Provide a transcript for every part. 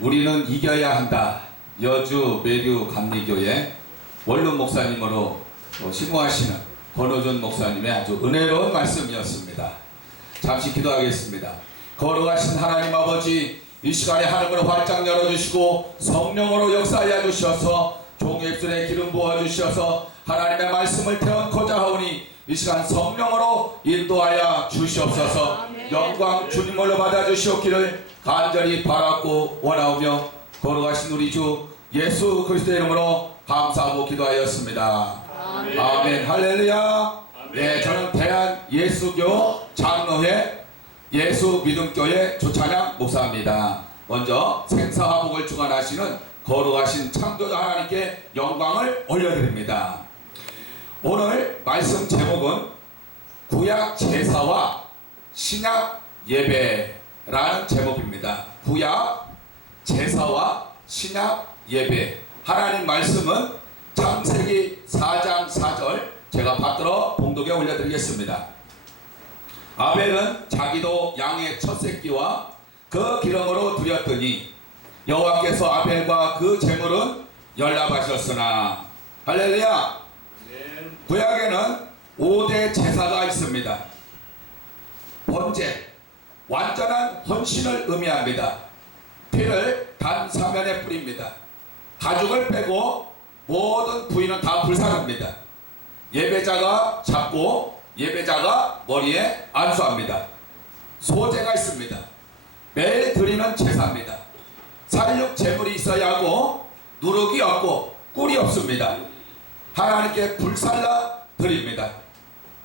우리는 이겨야 한다. 여주 매류 감리교회 원룸 목사님으로 심호하시는 권호준 목사님의 아주 은혜로운 말씀이었습니다. 잠시 기도하겠습니다. 거룩하신 하나님 아버지, 이 시간에 하늘문을 활짝 열어주시고 성령으로 역사하여 주셔서 종의 입술에 기름 부어주셔서 하나님의 말씀을 태워코자 하오니 이 시간 성령으로 인도하여 주시옵소서. 영광 주님으로 받아주시옵기를 간절히 바라고 원하오며 거룩하신 우리 주 예수 그리스도의 이름으로 감사하고 기도하였습니다. 아멘. 할렐루야. 네, 저는 대한예수교 장로회 예수믿음교회 조찬양 목사입니다. 먼저 생사화복을 주관하시는 거룩하신 창조자 하나님께 영광을 올려드립니다. 오늘 말씀 제목은 구약 제사와 신약 예배라는 제목입니다. 구약 제사와 신약 예배. 하나님 말씀은 창세기 4장 4절 제가 받들어 봉독에 올려드리겠습니다. 아벨은 자기도 양의 첫 새끼와 그 기름으로 드렸더니 여호와께서 아벨과 그 제물은 연락하셨으나. 할렐루야. 구약에는 5대 제사가 있습니다. 번제, 완전한 헌신을 의미합니다. 피를 단 사면에 뿌립니다. 가죽을 빼고 모든 부위는 다 불사릅니다. 예배자가 잡고 예배자가 머리에 안수합니다. 소제가 있습니다. 매일 드리는 제사입니다. 살육 제물이 있어야 하고 누룩이 없고 꿀이 없습니다. 하나님께 불살라 드립니다.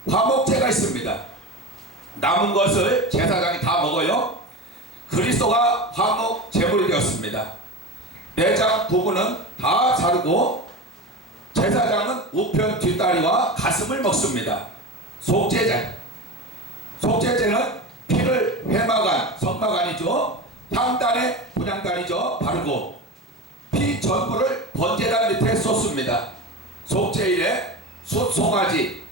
화목제가 있습니다. 남은 것을 제사장이 다 먹어요. 그리스도가 화목 제물이 되었습니다. 내장 부분은 다 자르고 제사장은 우편 뒷다리와 가슴을 먹습니다. 속죄제. 속죄제는 피를 회마간, 성마간이죠. 향단에 분향단이죠. 바르고 피 전부를 번제단 밑에 쏟습니다. 속죄일에 숫송아지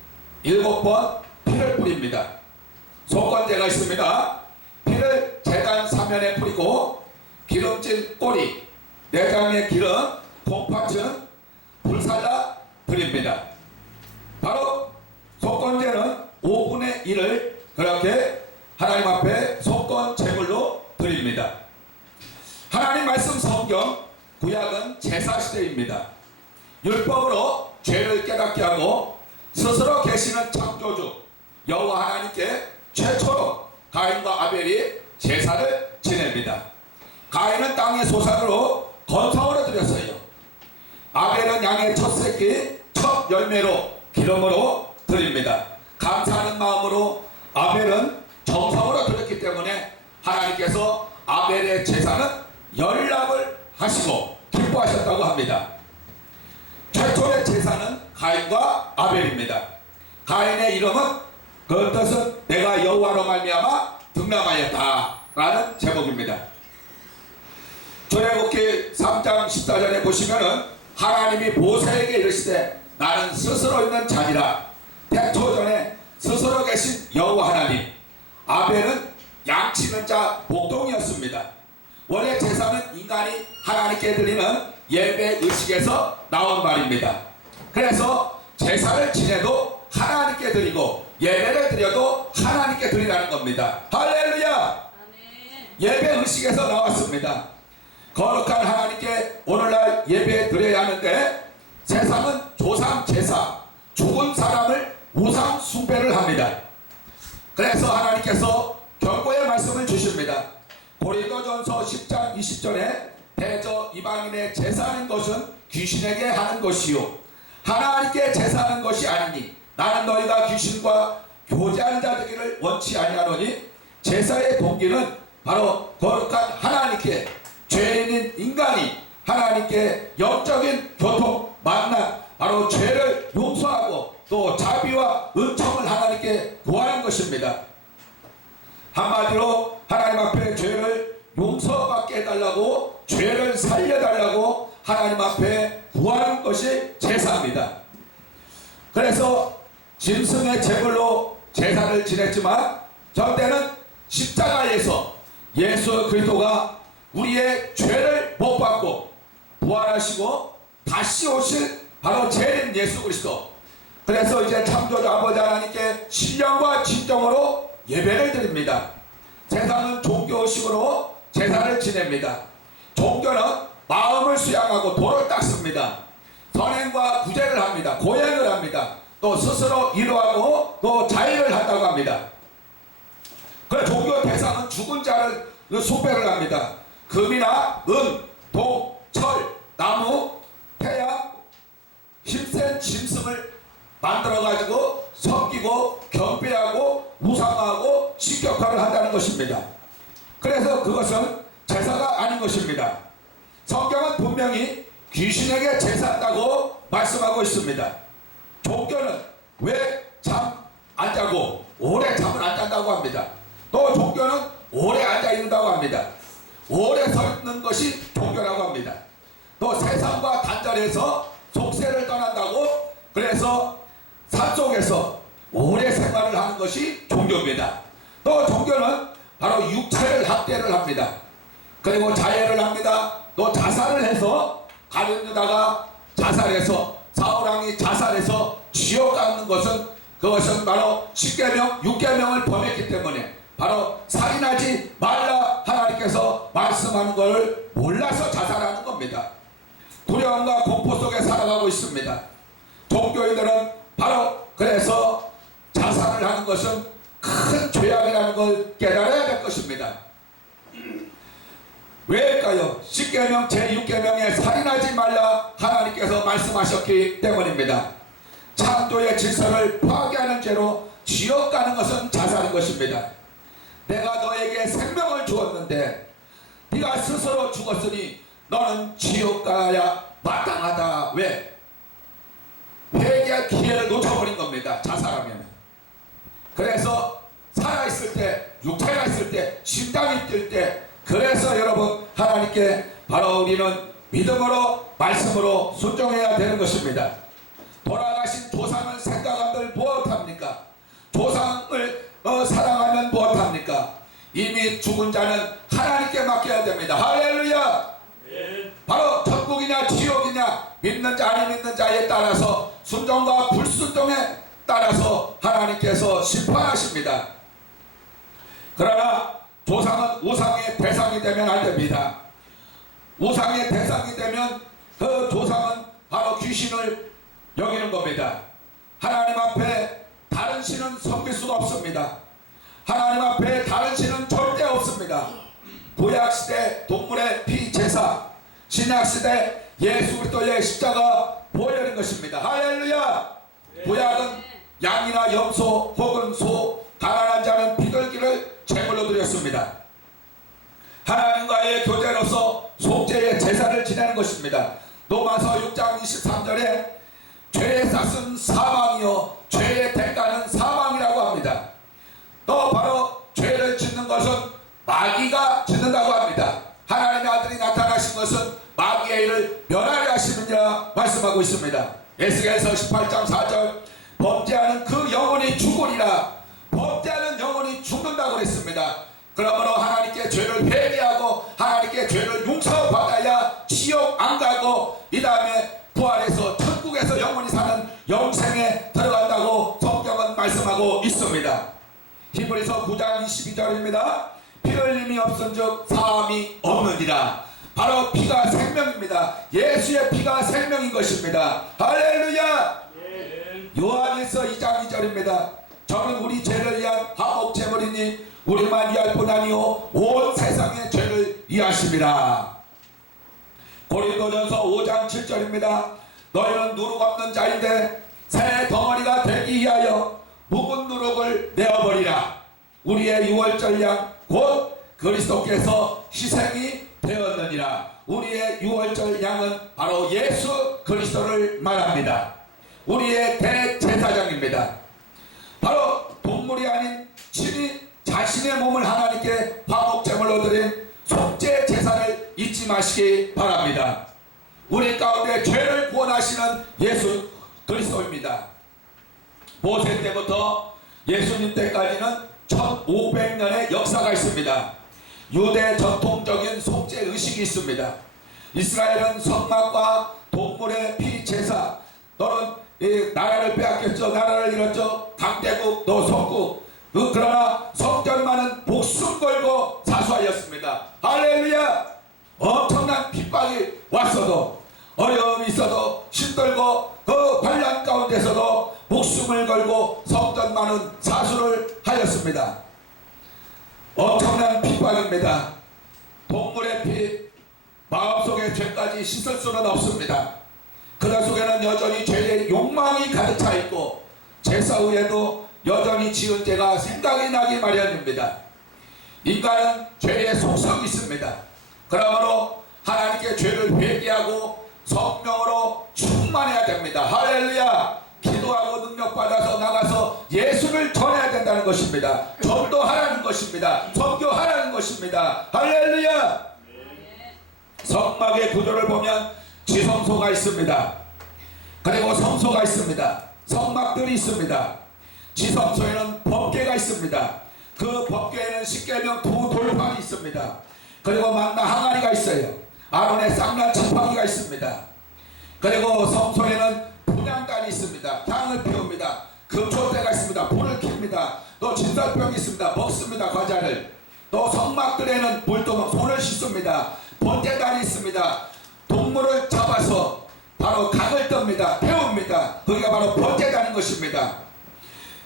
7번 피를 뿌립니다. 속건제가 있습니다. 피를 제단 사면에 뿌리고 기름진 꼬리, 내장의 기름, 콩팥은 불살라 드립니다. 바로 속건제는 5분의 1을 그렇게 하나님 앞에 속건 제물로 드립니다. 하나님 말씀 성경 구약은 제사시대입니다. 율법으로 죄를 깨닫게 하고 스스로 계시는 창조주 여호와 하나님께 최초로 가인과 아벨이 제사를 지냅니다. 가인은 땅의 소산으로 건성으로 드렸어요. 아벨은 양의 첫 새끼 첫 열매로 기름으로 드립니다. 감사하는 마음으로 아벨은 정성으로 드렸기 때문에 하나님께서 아벨의 제사는 연락을 하시고 기뻐하셨다고 합니다. 최초의 제사는 가인과 아벨입니다. 가인의 이름은 그 뜻은 내가 여호와로 말미암아 등남하였다 라는 제목입니다. 출애굽기 3장 14절에 보시면은 하나님이 모세에게 이르시되 나는 스스로 있는 자니라. 태초전에 스스로 계신 여호와 하나님. 아벨은 양치는 자 복동이었습니다. 원래 제사는 인간이 하나님께 드리는 예배 의식에서 나온 말입니다. 그래서 제사를 지내도 하나님께 드리고 예배를 드려도 하나님께 드리라는 겁니다. 할렐루야. 예배 의식에서 나왔습니다. 거룩한 하나님께 오늘날 예배 드려야 하는데 세상은 조상 제사, 죽은 사람을 우상 숭배를 합니다. 그래서 하나님께서 경고의 말씀을 주십니다. 고린도전서 10장 20절에 대저 이방인의 제사하는 것은 귀신에게 하는 것이요 하나님께 제사하는 것이 아니니 나는 너희가 귀신과 교제하는 자 되기를 원치 아니하노니. 제사의 동기는 바로 거룩한 하나님께 죄인인 인간이 하나님께 영적인 교통 만남, 바로 죄를 용서하고 또 자비와 은총을 하나님께 구하는 것입니다. 한마디로 하나님 앞에 죄를 용서받게 해달라고, 죄를 살려달라고 하나님 앞에 구하는 것이 제사입니다. 그래서 짐승의 제물로 제사를 지냈지만 저 때는 십자가에서 예수 그리스도가 우리의 죄를 못 받고 부활하시고 다시 오실 바로 재림 예수 그리스도. 그래서 이제 창조주 아버지 하나님께 신령과 진정으로 예배를 드립니다. 제사는 종교식으로 제사를 지냅니다. 종교는 마음을 수양하고 도를 닦습니다. 선행과 구제를 합니다. 고행을 합니다. 또 스스로 이루하고 또 자의를 한다고 합니다. 그 종교 대상은 죽은 자를 숭배를 합니다. 금이나 은, 동, 철, 나무, 태양, 힘센 짐승을 만들어가지고 섬기고 경배하고 우상하고 신격화를 한다는 것입니다. 그래서 그것은 제사가 아닌 것입니다. 성경은 분명히 귀신에게 제사한다고 말씀하고 있습니다. 종교는 왜 잠 안 자고 오래 잠을 안 잔다고 합니다. 또 종교는 오래 앉아 있는다고 합니다. 오래 서 있는 것이 종교라고 합니다. 또 세상과 단절해서 속세를 떠난다고, 그래서 산속에서 오래 생활을 하는 것이 종교입니다. 또 종교는 바로 육체를 학대를 합니다. 그리고 자해를 합니다. 또 자살을 해서 가룟유다가 자살해서 사울왕이 자살해서 지옥 가는 것은 그것은 바로 10계명 6계명을 범했기 때문에 바로 살인하지 말라 하나님께서 말씀하는 걸 몰라서 자살하는 겁니다. 두려움과 공포 속에 살아가고 있습니다. 종교인들은 바로 그래서 자살을 하는 것은 큰 죄악이라는 걸 깨달아야 될 것입니다. 왜일까요? 10계명 제6계명에 살인하지 말라 하나님께서 말씀하셨기 때문입니다. 창조의 질서를 파괴하는 죄로 지옥 가는 것은 자살인 것입니다. 내가 너에게 생명을 주었는데 네가 스스로 죽었으니 너는 지옥 가야 마땅하다. 왜? 회개할 기회를 놓쳐버린 겁니다. 자살하면. 그래서 살아있을 때, 육체가 있을 때, 심장이 뛸 때, 그래서 여러분 하나님께 바로 우리는 믿음으로 말씀으로 순종해야 되는 것입니다. 돌아가신 조상을 생각하면 무엇합니까? 조상을 사랑하면 무엇합니까? 이미 죽은 자는 하나님께 맡겨야 됩니다. 할렐루야. 바로 천국이냐 지옥이냐 믿는 자 아니 믿는 자에 따라서 순종과 불순종에 따라서 하나님께서 심판하십니다. 그러나 조상은 우상의 대상이 되면 안 됩니다. 우상의 대상이 되면 그 조상은 바로 귀신을 여기는 겁니다. 하나님 앞에 다른 신은 섬길 수가 없습니다. 하나님 앞에 다른 신은 절대 없습니다. 구약시대 동물의 피제사, 신약시대 예수 그리스도의 십자가 보혈인 것입니다. 할렐루야. 구약은 양이나 염소 혹은 소, 가난한 자는 비둘기를 제물로 드렸습니다. 하나님과의 교제로서 속죄의 제사를 지내는 것입니다. 로마서 6장 23절에 죄의 삭은 사망이요 죄의 대가는 사망이라고 합니다. 또 바로 죄를 짓는 것은 마귀가 짓는다고 합니다. 하나님의 아들이 나타나신 것은 마귀의 일을 멸하려 하시느니라 말씀하고 있습니다. 에스겔서 18장 4절 범죄하는 그 영혼이 죽으리라. 범죄하는 영혼이 죽는다고 그랬습니다. 그러므로 하나님께 죄를 회개하고 하나님께 죄를 용서받아야 지옥 안 가고 이 다음에 부활해서 천국에서 영원히 사는 영생에 들어간다고 성경은 말씀하고 있습니다. 히브리서 9장 22절입니다. 피 흘림이 없은즉 사함이 없느니라. 바로 피가 생명입니다. 예수의 피가 생명인 것입니다. 할렐루야. 요한일서 2장 2절입니다. 저는 우리 죄를 위한 화목 제물이니 우리만 위할 뿐 아니요 온 세상의 죄를 위하심이라. 고린도전서 5장 7절입니다. 너희는 누룩 없는 자인데 새 덩어리가 되기 위하여 묵은 누룩을 내어버리라. 우리의 유월절 양 곧 그리스도께서 희생이 되었느니라. 우리의 유월절 양은 바로 예수 그리스도를 말합니다. 우리의 대제사장입니다. 바로 동물이 아닌 친히 자신의 몸을 하나님께 화목제물로 드린 속죄 제사를 잊지 마시기 바랍니다. 우리 가운데 죄를 구원하시는 예수 그리스도입니다. 모세 때부터 예수님 때까지는 1500년의 역사가 있습니다. 유대 전통적인 속죄 의식이 있습니다. 이스라엘은 성막과 동물의 피 제사, 너는 이 나라를 빼앗겼죠, 나라를 잃었죠, 강대국 노석국, 그러나 성전만은 목숨 걸고 사수하였습니다. 할렐루야. 엄청난 핍박이 왔어도, 어려움이 있어도, 힘들고 그 환난 가운데서도 목숨을 걸고 성전만은 사수를 하였습니다. 엄청난 핍박입니다. 동물의 피, 마음속의 죄까지 씻을 수는 없습니다. 그들 속에는 여전히 죄의 욕망이 가득 차 있고 제사 후에도 여전히 지은 죄가 생각이 나기 마련입니다. 인간은 죄의 속성이 있습니다. 그러므로 하나님께 죄를 회개하고 성령으로 충만해야 됩니다. 할렐루야. 기도하고 능력받아서 나가서 예수를 전해야 된다는 것입니다. 전도하라는 것입니다. 선교하라는 것입니다. 할렐루야. 성막의 구조를 보면 지성소가 있습니다. 그리고 성소가 있습니다. 성막들이 있습니다. 지성소에는 법궤가 있습니다. 그 법궤에는 십계명 두 돌판이 있습니다. 그리고 만나 항아리가 있어요. 아론의 쌍난 지팡이가 있습니다. 그리고 성소에는 분향단이 있습니다. 향을 피웁니다. 금초대가 있습니다. 불을 켭니다. 또 진설병이 있습니다. 먹습니다. 과자를. 또 성막들에는 물도막 손을 씻습니다. 번제단이 있습니다. 동물을 잡아서 바로 각을 떱니다. 태웁니다. 거기가 바로 번제단인 것입니다.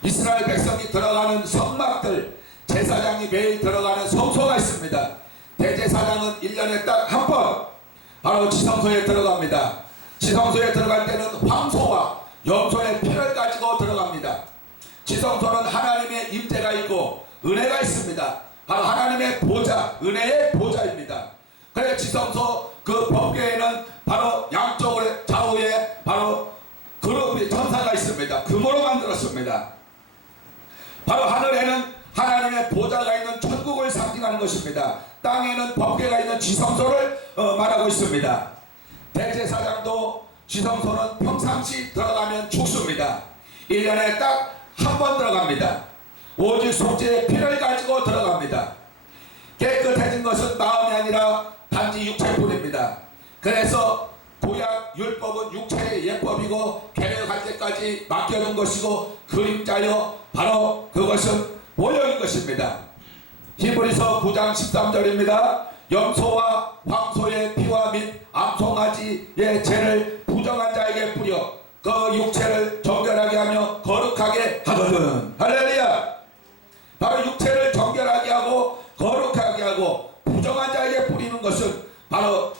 이스라엘 백성이 들어가는 성막들, 제사장이 매일 들어가는 성소가 있습니다. 대제사장은 1년에 딱 한 번 바로 지성소에 들어갑니다. 지성소에 들어갈 때는 황소와 염소의 피를 가지고 들어갑니다. 지성소는 하나님의 임재가 있고 은혜가 있습니다. 바로 하나님의 보좌, 은혜의 보좌입니다. 그래서 지성소 그 법궤에는 바로 양쪽으로 좌우에 바로 그룹이 천사가 있습니다. 금으로 만들었습니다. 바로 하늘에는 하나님의 보좌가 있는 천국을 상징하는 것입니다. 땅에는 법궤가 있는 지성소를 말하고 있습니다. 대제사장도 지성소는 평상시 들어가면 죽습니다. 1년에 딱 한 번 들어갑니다. 오직 속죄의 피를 가지고 들어갑니다. 깨끗해진 것은 마음이 아니라 단지 육체뿐입니다. 그래서 구약 율법은 육체의 예법이고 개혁할 때까지 맡겨둔 것이고 그림자여 바로 그것은 모형인 것입니다. 히브리서 9장 13절입니다. 염소와 황소의 피와 및 암송아지의 죄를 부정한 자에게 뿌려 그 육체를 정결하게 하며 거룩하게 하거든. 할렐루야. 바로 육체를 정결하게 하고 거룩하게 하고 부정한 자에게 뿌리는 것은 바로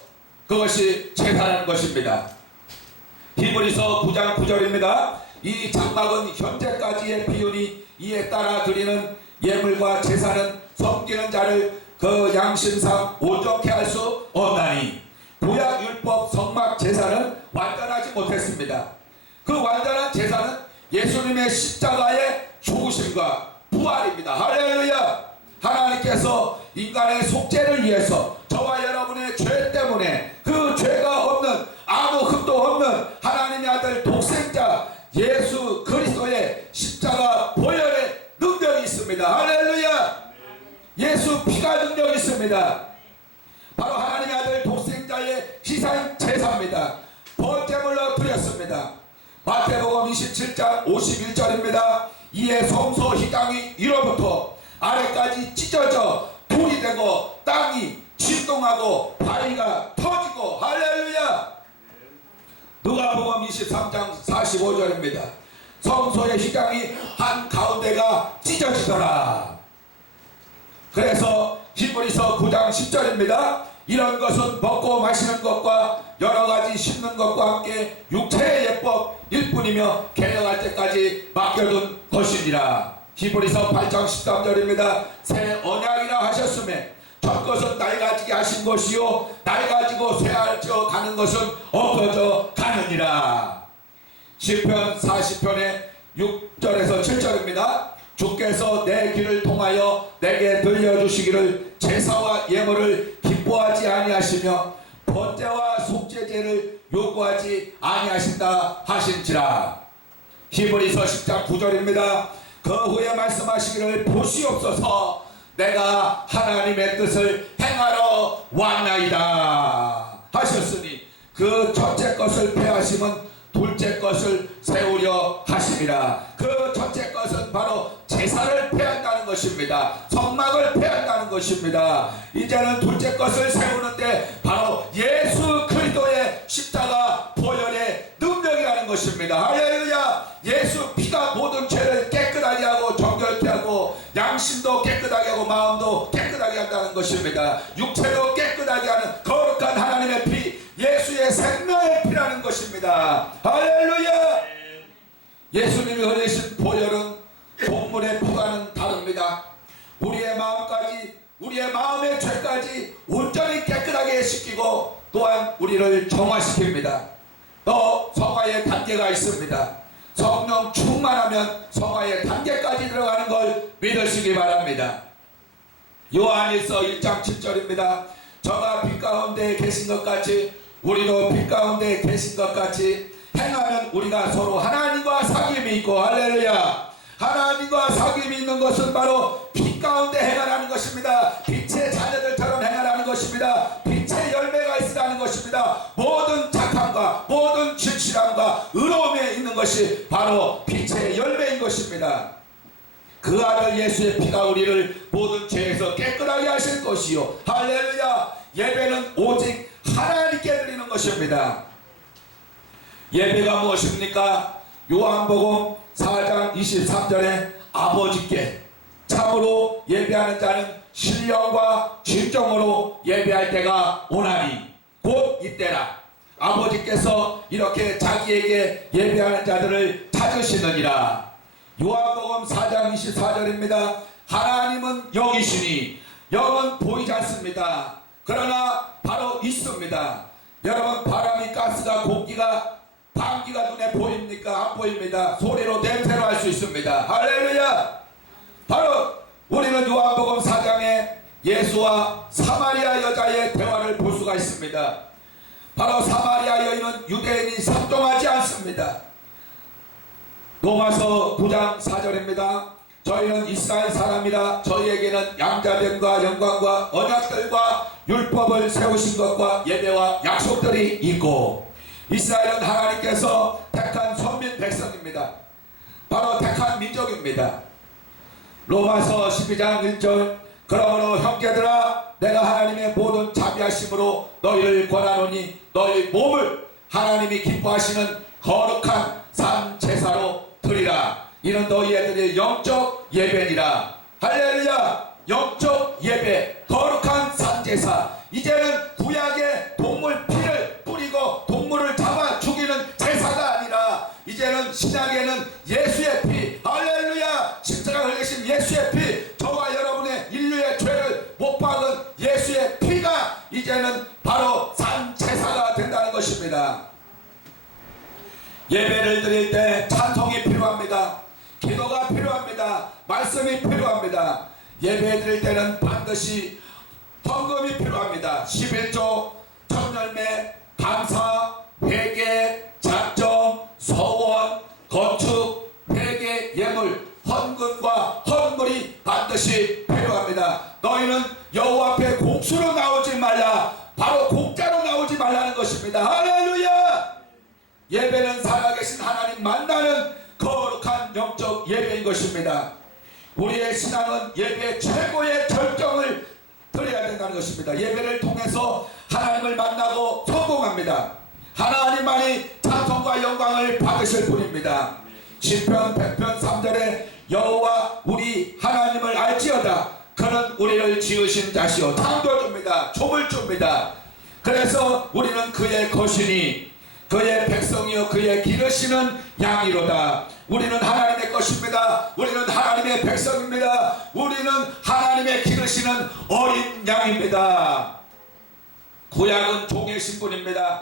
그것이 제사라는 것입니다. 히브리서 9장 9절입니다. 이 장막은 현재까지의 비유니 이에 따라 드리는 예물과 제사는 섬기는 자를 그 양심상 온전케 할 수 없나니 구약 율법 성막 제사는 완전하지 못했습니다. 그 완전한 제사는 예수님의 십자가의 죽으심과 부활입니다. 할렐루야. 하나님께서 인간의 속죄를 위해서 저와 여러분의 죄 때문에 그 죄가 없는 아무 흠도 없는 하나님의 아들 독생자 예수 그리스도의 십자가 보혈의 능력이 있습니다. 할렐루야. 예수 피가 능력이 있습니다. 바로 하나님의 아들 독생자의 희생 제사입니다. 번제물로 드렸습니다. 마태복음 27장 51절입니다. 이에 성소 휘장이 위로부터 아래까지 찢어져 돌이 되고 땅이 진동하고 바위가 터지고 할렐루야. 누가복음 23장 45절입니다. 성소의 휘장이 한 가운데가 찢어지더라. 그래서 히브리서 9장 10절입니다. 이런 것은 먹고 마시는 것과 여러가지 씹는 것과 함께 육체의 예법 일뿐이며 개혁할 때까지 맡겨둔 것이니라. 히브리서 8장 13절입니다. 새 언약이라 하셨음에 첫 것은 낡아지게 하신 것이요 낡아지고 쇠하여 가는 것은 없어져 가느니라. 시편 40편의 6절에서 7절입니다. 주께서 내 귀를 통하여 내게 들려주시기를 제사와 예물을 기뻐하지 아니하시며 번제와 속죄제를 요구하지 아니하신다 하신지라. 히브리서 10장 9절입니다. 그 후에 말씀하시기를 보시옵소서 내가 하나님의 뜻을 행하러 왔나이다 하셨으니 그 첫째 것을 폐하심은 둘째 것을 세우려 하심이라. 그 첫째 것은 바로 제사를 폐한다는 것입니다. 성막을 폐한다는 것입니다. 이제는 둘째 것을 세우는데 바로 예수 그리스도의 십자가 보혈의 능력이라는 것입니다. 할렐루야. 예수 피가 모든 죄를 깨끗하게 하고 정결케 하고 양심도 깨끗하게 하고 마음도 깨끗하게 한다는 것입니다. 육체도 깨끗하게 하는 거룩한 하나님의 피, 예수의 생명의 피라는 것입니다. 할렐루야. 예수님이 흘리신 보혈은 동물의 피와는 다릅니다. 우리의 마음까지, 우리의 마음의 죄까지 온전히 깨끗하게 씻기고 또한 우리를 정화시킵니다. 또 성화의 단계가 있습니다. 성령 충만하면 성화의 단계까지 들어가는 걸 믿으시기 바랍니다. 요한일서 1장 7절입니다. 저가 빛 가운데 계신 것 같이 우리도 빛 가운데 계신 것 같이 행하면 우리가 서로 하나님과 사귐이 있고, 할렐루야. 하나님과 사귐이 있는 것은 바로 빛 가운데 행하라는 것입니다. 빛의 자녀들처럼 행하라는 것입니다. 빛의 열매가 있으라는 것입니다. 모든 착함과 모든 진실함과 의로움에 있는 것이 바로 빛의 열매인 것입니다. 그 아들 예수의 피가 우리를 모든 죄에서 깨끗하게 하실 것이요, 할렐루야. 예배는 오직 하나님께 드리는 것입니다. 예배가 무엇입니까? 요한복음 4장 23절에 아버지께 참으로 예배하는 자는 신령과 진정으로 예배할 때가 오나니 곧 이때라. 아버지께서 이렇게 자기에게 예배하는 자들을 찾으시느니라. 요한복음 4장 24절입니다. 하나님은 영이시니 영은 보이지 않습니다. 그러나 바로 있습니다. 여러분, 바람이, 가스가, 공기가, 방귀가 눈에 보입니까? 안 보입니다. 소리로, 냄새로 알 수 있습니다. 할렐루야. 바로 우리는 요한복음 4장에 예수와 사마리아 여자의 대화를 볼 수가 있습니다. 바로 사마리아 여인은 유대인이 상종하지 않습니다. 로마서 9장 4절입니다. 저희는 이스라엘 사람이라 저희에게는 양자됨과 영광과 언약들과 율법을 세우신 것과 예배와 약속들이 있고, 이스라엘은 하나님께서 택한 선민 백성입니다. 바로 택한 민족입니다. 로마서 12장 1절 그러므로 형제들아 내가 하나님의 모든 자비하심으로 너희를 권하노니 너희 몸을 하나님이 기뻐하시는 거룩한 산 제사로 드리라. 이는 너희들의 영적 예배니라. 할렐루야. 영적 예배, 거룩한 산제사. 이제는 구약의 동물 피를 뿌리고 동물을 잡아 죽이는 제사가 아니라 이제는 신약에는 예수의 피, 할렐루야. 십자가 흘리신 예수의 피, 저와 여러분의 인류의 죄를 못 박은 예수의 피가 이제는 바로 산제사가 된다는 것입니다. 예배를 드릴 때 찬송이 필요합니다. 기도가 필요합니다. 말씀이 필요합니다. 예배 드릴 때는 반드시 헌금이 필요합니다. 11조, 천열매, 감사, 회개, 작정, 서원, 건축, 회개, 예물, 헌금과 헌물이 반드시 필요합니다. 너희는 여호와 앞에 공수로 나오지 말라. 바로 공짜로 나오지 말라는 것입니다. 할렐루야. 예배는 살아계신 하나님 만나는 거룩한 영적 예배인 것입니다. 우리의 신앙은 예배의 최고의 결정을 드려야 된다는 것입니다. 예배를 통해서 하나님을 만나고 성공합니다. 하나님만이 찬송과 영광을 받으실 분입니다. 시편 100편 3절에 여호와 우리 하나님을 알지어다. 그는 우리를 지으신 자시오 창조주입니다. 조물주입니다. 그래서 우리는 그의 것이니 그의 백성이요 그의 기르시는 양이로다. 우리는 하나님의 것입니다. 우리는 하나님의 백성입니다. 우리는 하나님의 기르시는 어린 양입니다. 구약은 종의 신분입니다.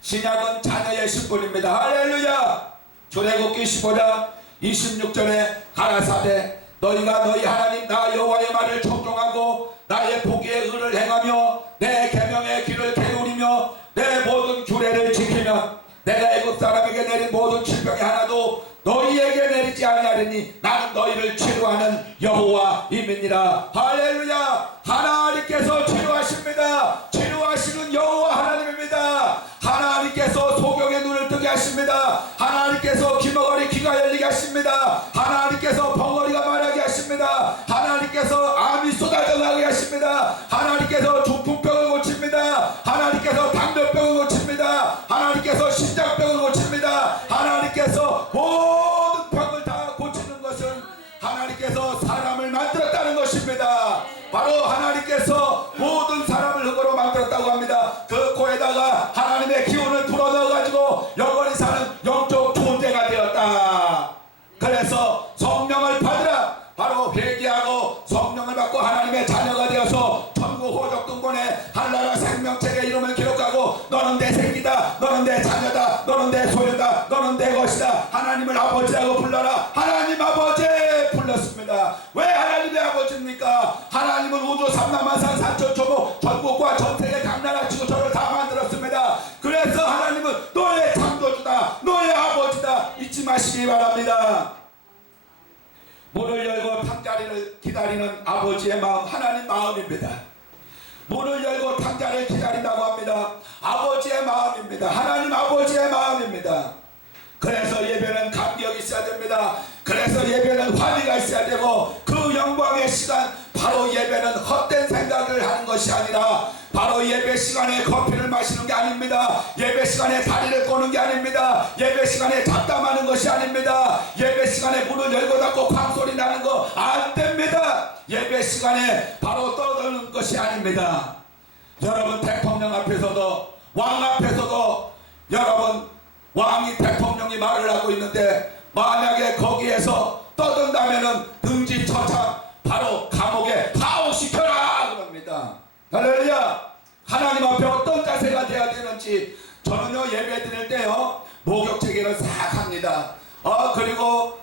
신약은 자녀의 신분입니다. 할렐루야. 출애굽기 15장 26절에 가라사대 너희가 너희 하나님 나 여호와의 말을 청종하고 나의 보기의 의를 행하며 내 계명의 길을 게으르며 내 모든 규례를 지키면 내가 애굽 사람에게 내린 모든 질병이 하나도 너희에게 내리지 아니하리니 나는 너희를 치료하는 여호와입니다. 주님이니라. 할렐루야. 하나님께서 치료하십니다. 치료하시는 여호와 하나님입니다. 하나님께서 소경의 눈을 뜨게 하십니다. 하나님께서 귀머거리 귀가 열리게 하십니다. 하나님께서 벙어리가 말하게 하십니다. 하나님께서 암이 쏟아져 나게 하십니다. 하나님께서 중풍병을 고칩니다. 하나님께서 당뇨병을 고칩니다. 하나님께서 심장병을 고칩니다. 하나님께서 모든 병을 다 고치는 것은 하나님께서 사람을 만들었다는 것입니다. 바로 하나님께서 모든 사람을 흙으로 만들었다고 합니다. 그 코에다가 하나님의 기운을 불어넣어가지고 영원히 사는 영적 존재가 되었다. 그래서 성령을 받으라. 바로 회개하고 성령을 받고 하나님의 자녀가 되어서 천국 호적등본에 한나라 생명책에 이름을 기록하고 너는 내 새끼다, 너는 내 자녀다, 너는 내 소유다, 너는 내 것이다. 하나님을 아버지라고 불러라. 하나님 아버지 불렀습니다. 왜 하나님의 아버지입니까? 하나님은 우주 삼라만상 산천초목 전국과 전세계 각나라 지구촌을 다 만들었습니다. 그래서 하나님은 너의 창조주다, 너의 아버지다. 잊지 마시기 바랍니다. 문을 열고 탕자리를 기다리는 아버지의 마음, 하나님 마음입니다. 문을 열고 탕자를 기다린다고 합니다. 아버지의 마음입니다. 하나님 아버지의 마음입니다. 그래서 예배는 감격이 있어야 됩니다. 그래서 예배는 환희가 있어야 되고, 그 영광의 시간, 바로 예배는 헛된 생각을 하는 것이 아니라 바로 예배 시간에 커피를 마시는 게 아닙니다. 예배 시간에 다리를 꼬는 게 아닙니다. 예배 시간에 잡담하는 것이 아닙니다. 예배 시간에 문을 열고 닫고 광소리 나는 거 안 됩니다. 예배 시간에 바로 떠드는 것이 아닙니다. 여러분, 대통령 앞에서도 왕 앞에서도 여러분, 왕이 대통령이 말을 하고 있는데 만약에 거기에서 떠든다면은 등지처참 바로 감옥에 파옥시켜라 그럽니다. 할렐루야. 하나님 앞에 어떤 자세가 돼야 되는지, 저는요 예배 드릴 때요 목욕제기를 싹 합니다. 그리고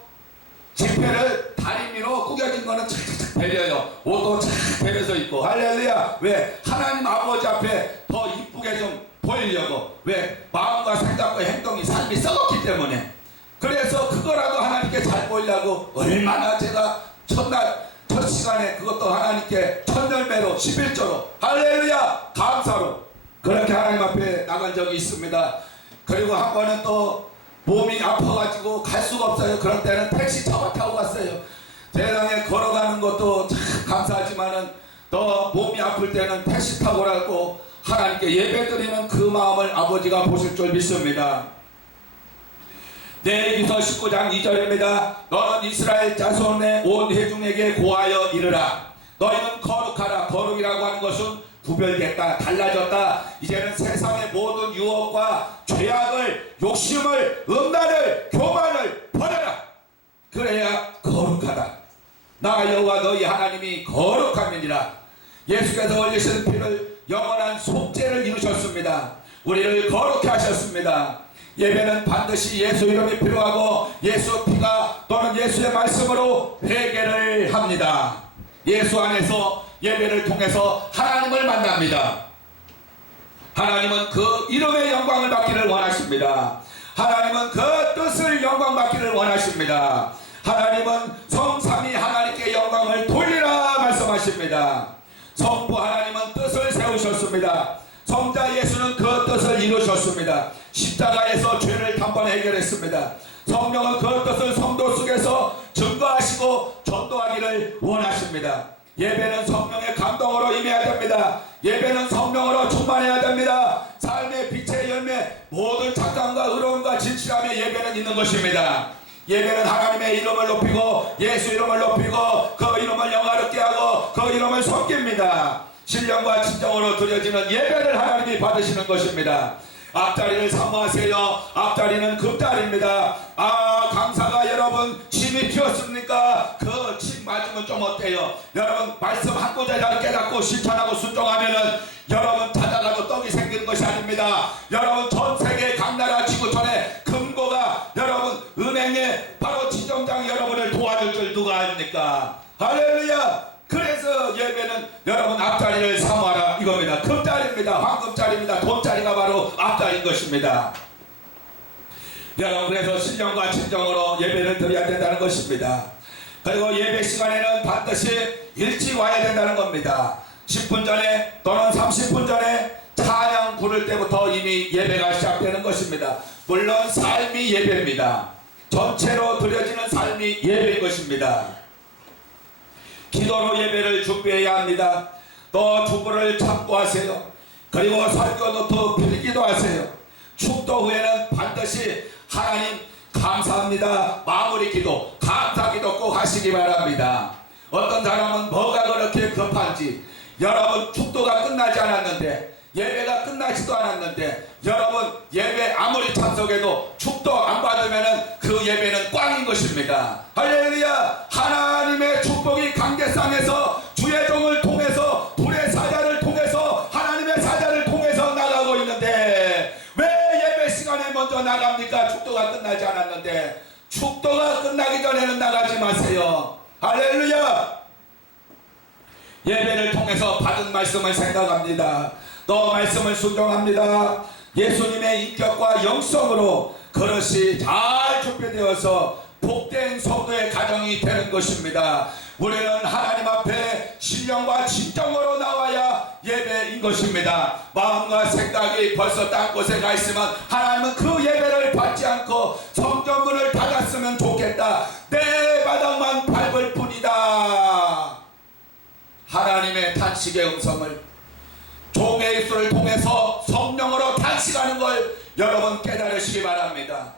지폐를 다리 위로 구겨진 거는 착착착 베려요. 옷도 착 베려서 입고. 할렐루야. 왜? 하나님 아버지 앞에 더 이쁘게 좀 보이려고. 왜? 마음과 생각과 행동이 삶이 썩었기 때문에. 그래서 그거라도 하나님께 잘 보이려고 얼마나 제가 첫 시간에 그것도 하나님께 천열매로 11조로 할렐루야 감사로 그렇게 하나님 앞에 나간 적이 있습니다. 그리고 한 번은 또 몸이 아파가지고 갈 수가 없어요. 그럴 때는 택시 타고 갔어요. 세상에 걸어가는 것도 참 감사하지만은 또 몸이 아플 때는 택시 타고 가고 하나님께 예배드리는 그 마음을 아버지가 보실 줄 믿습니다. 레위기서 19장 2절입니다. 너는 이스라엘 자손의 온 회중에게 고하여 이르라. 너희는 거룩하라. 거룩이라고 하는 것은 구별됐다, 달라졌다. 이제는 세상의 모든 유혹과 죄악을, 욕심을, 음란을, 교만을 버려라. 그래야 거룩하다. 나 여호와 너희 하나님이 거룩함이니라. 예수께서 흘리신 피를 영원한 속죄를 이루셨습니다. 우리를 거룩해 하셨습니다. 예배는 반드시 예수 이름이 필요하고 예수 피가 또는 예수의 말씀으로 회개를 합니다. 예수 안에서 예배를 통해서 하나님을 만납니다. 하나님은 그 이름의 영광을 받기를 원하십니다. 하나님은 그 뜻을 영광 받기를 원하십니다. 하나님은 성삼위 하나님께 영광을 돌리라 말씀하십니다. 성부 하나님은 뜻을 세우셨습니다. 성자 예수는 그 뜻을 이루셨습니다. 십자가에서 죄를 단번에 해결했습니다. 성령은 그 뜻을 성도 속에서 증거하시고 전도하기를 원하십니다. 예배는 성령의 감동으로 임해야 됩니다. 예배는 성령으로 충만해야 됩니다. 삶의 빛의 열매, 모든 착감과 의로움과 진실함의 예배는 있는 것입니다. 예배는 하나님의 이름을 높이고 예수 이름을 높이고 그 이름을 영화롭게 하고 그 이름을 섬깁니다. 신령과 진정으로 드려지는 예배를 하나님이 받으시는 것입니다. 앞다리를 사모하세요. 앞다리는 금다리입니다. 강사가 여러분 침이 튀었습니까? 그 침 맞으면 좀 어때요? 여러분 말씀 한 구절이라도 깨닫고 실천하고 순종하면은 여러분 찾아가도 떡이 생기는 것이 아닙니다. 여러분 전 세계 각 나라 지구촌에 금고가 여러분 은행에 바로 지점장 여러분을 도와줄 줄 누가 아닙니까? 할렐루야. 그래서 예배는 여러분 앞자리를 사모하라 이겁니다. 금자리입니다. 황금자리입니다. 돈자리가 바로 앞자리인 것입니다. 여러분 그래서 신령과 진정으로 예배를 드려야 된다는 것입니다. 그리고 예배 시간에는 반드시 일찍 와야 된다는 겁니다. 10분 전에 또는 30분 전에 찬양 부를 때부터 이미 예배가 시작되는 것입니다. 물론 삶이 예배입니다. 전체로 드려지는 삶이 예배인 것입니다. 기도로 예배를 준비해야 합니다. 또 주부를 참고하세요. 그리고 설교 노트 필기도 하세요. 축도 후에는 반드시 하나님 감사합니다 마무리 기도, 감사 기도 꼭 하시기 바랍니다. 어떤 사람은 뭐가 그렇게 급한지, 여러분 축도가 끝나지 않았는데, 예배가 끝나지도 않았는데, 여러분 예배 아무리 참석해도 축도 안 받으면 그 예배는 꽝인 것입니다. 할렐루야. 하나님의 축복이 강대상에서 주의 종을 통해서, 불의 사자를 통해서, 하나님의 사자를 통해서 나가고 있는데 왜 예배 시간에 먼저 나갑니까? 축도가 끝나지 않았는데. 축도가 끝나기 전에는 나가지 마세요. 할렐루야. 예배를 통해서 받은 말씀을 생각합니다. 또 말씀을 순종합니다. 예수님의 인격과 영성으로 그릇이 잘 준비되어서 복된 성도의 가정이 되는 것입니다. 우리는 하나님 앞에 신령과 진정으로 나와야 예배인 것입니다. 마음과 생각이 벌써 딴 곳에 가 있으면 하나님은 그 예배를 받지 않고 성전문을 닫았으면 좋겠다, 내 바닥만 밟을 뿐이다. 하나님의 탄식의 음성을, 종의 입술을 통해서 성령으로 탄식하는 걸 여러분 깨달으시기 바랍니다.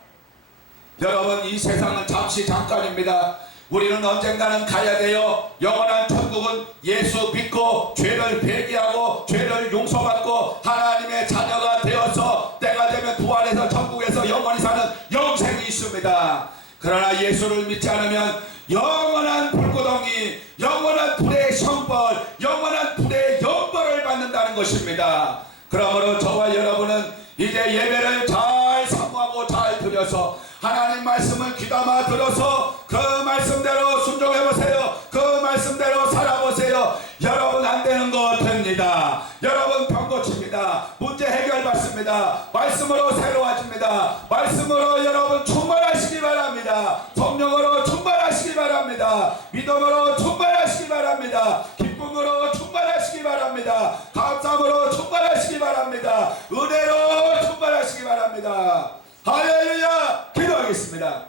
여러분, 이 세상은 잠시 잠깐입니다. 우리는 언젠가는 가야 돼요. 영원한 천국은 예수 믿고 죄를 회개하고 죄를 용서받고 하나님의 자녀가 되어서 때가 되면 부활해서 천국에서 영원히 사는 영생이 있습니다. 그러나 예수를 믿지 않으면 영원한 불구덩이, 영원한 불의 형벌, 영원한 불의 연벌을 받는다는 것입니다. 그러므로 저와 여러분은 이제 예배를 잘 사모하고 잘 드려서 하나님 말씀을 귀담아 들어서 그 말씀대로 순종해보세요. 그 말씀대로 살아보세요. 여러분 안 되는 거 됩니다. 여러분 병 고칩니다. 문제 해결받습니다. 말씀으로 새로워집니다. 말씀으로 여러분 충만하시기 바랍니다. 성령으로 충만하시기 바랍니다. 믿음으로 충만하시기 바랍니다. 기쁨으로 충만하시기 바랍니다. 감사함으로 충만하시기 바랍니다. 은혜로 충만하시기 바랍니다. 할렐루야. 기도하겠습니다.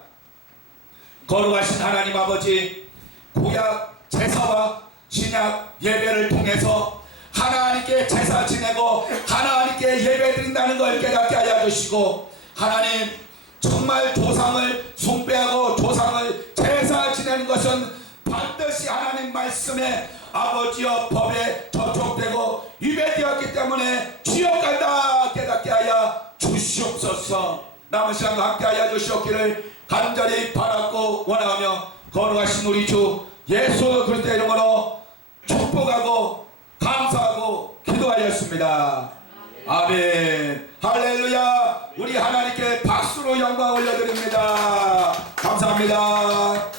거룩하신 하나님 아버지, 구약 제사와 신약 예배를 통해서 하나님께 제사 지내고 하나님께 예배 드린다는 걸 깨닫게 하여 주시고, 하나님 정말 조상을 숭배하고 조상을 제사 지내는 것은 반드시 하나님 말씀에 아버지여 법에 저촉되고 위배되었기 때문에 지옥 간다 깨닫게 하여 주시옵소서. 남은 시간도 함께하여 주시옵기를 간절히 바랐고 원하며 거룩하신 우리 주 예수 그리스도의 이름으로 축복하고 감사하고 기도하였습니다. 아멘. 할렐루야. 우리 하나님께 박수로 영광 올려드립니다. 감사합니다.